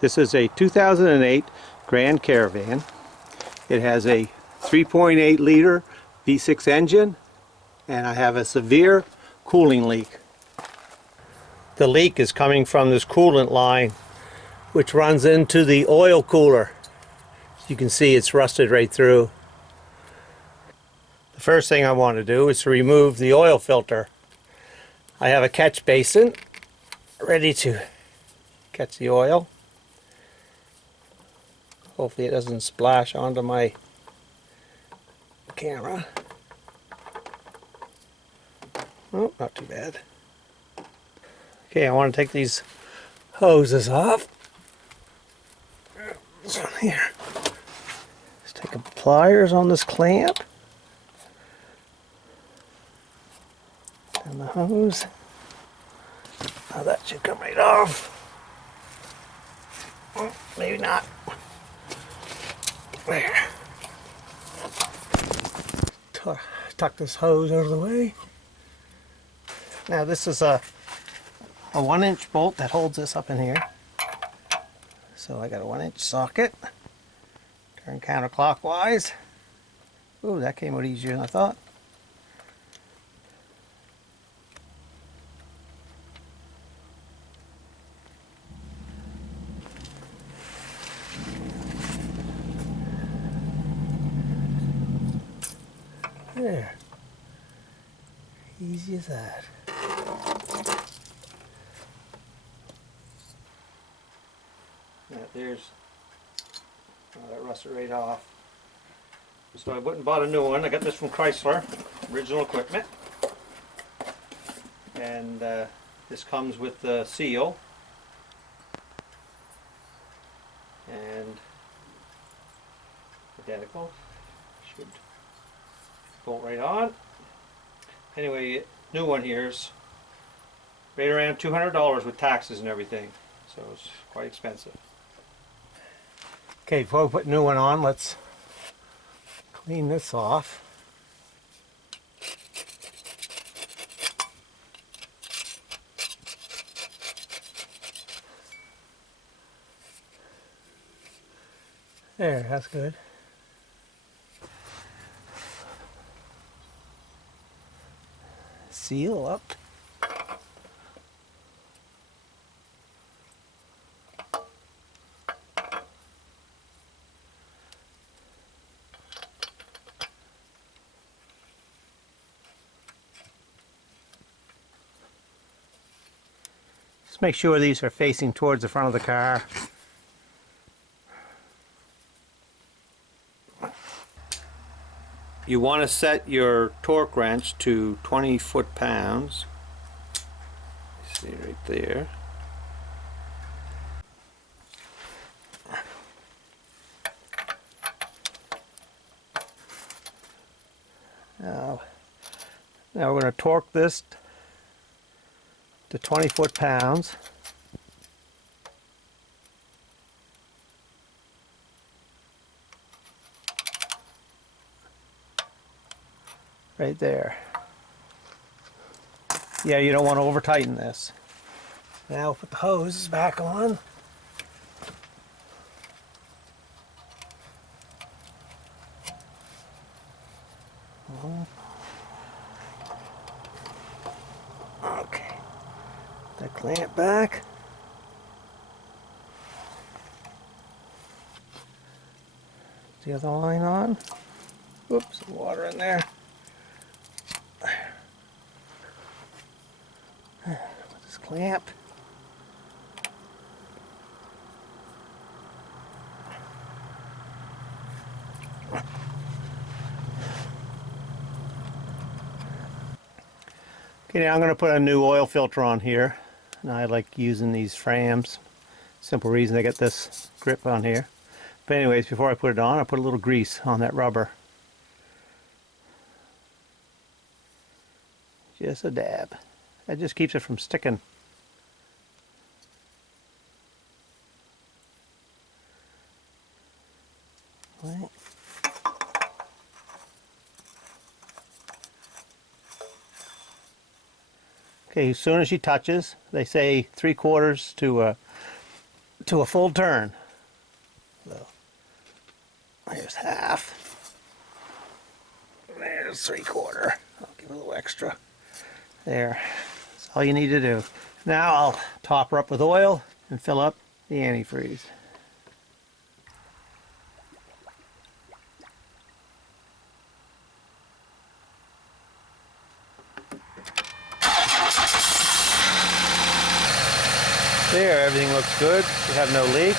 This is a 2008 Grand Caravan. It has a 3.8 liter V6 engine, and I have a severe cooling leak. The leak is coming from this coolant line, which runs into the oil cooler. As you can see, it's rusted right through. The first thing I want to do is to remove the oil filter. I have a catch basin ready to catch the oil. Hopefully it doesn't splash onto my camera. Oh, not too bad. Okay, I want to take these hoses off. This one here. Let's take a pliers on this clamp. And the hose. Now that should come right off. Oh, maybe not. There. Tuck this hose out of the way. Now this is a 1-inch bolt that holds this up in here. So I got a 1-inch socket. Turn counterclockwise. Ooh, that came out easier than I thought. There. Easy as that. There's that rusted right off. So I went and bought a new one. I got this from Chrysler, original equipment. And this comes with the seal. And identical. Should bolt right on. Anyway, new one here's right around $200 with taxes and everything. So it's quite expensive. Okay, before we put a new one on, let's clean this off. There, that's good. Seal up. Just make sure these are facing towards the front of the car. You want to set your torque wrench to 20 foot-pounds. See right there. Now we're going to torque this to 20 foot-pounds. Right there. Yeah, you don't want to over tighten this. Now we'll put the hoses back on. Okay. That clamp back. The other line on. Oops, some water in there. Put this clamp. Okay, now I'm going to put a new oil filter on here. And I like using these frames. Simple reason they get this grip on here. But anyways, before I put it on, I put a little grease on that rubber. Just a dab. That just keeps it from sticking. Right. Okay, as soon as she touches, they say 3/4 to to a full turn. So there's half. There's 3/4. I'll give a little extra. There. That's all you need to do. Now I'll top her up with oil and fill up the antifreeze. There, everything looks good. We have no leaks.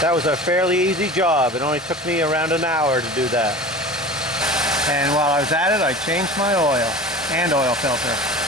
That was a fairly easy job. It only took me around an hour to do that. And while I was at it, I changed my oil and oil filter.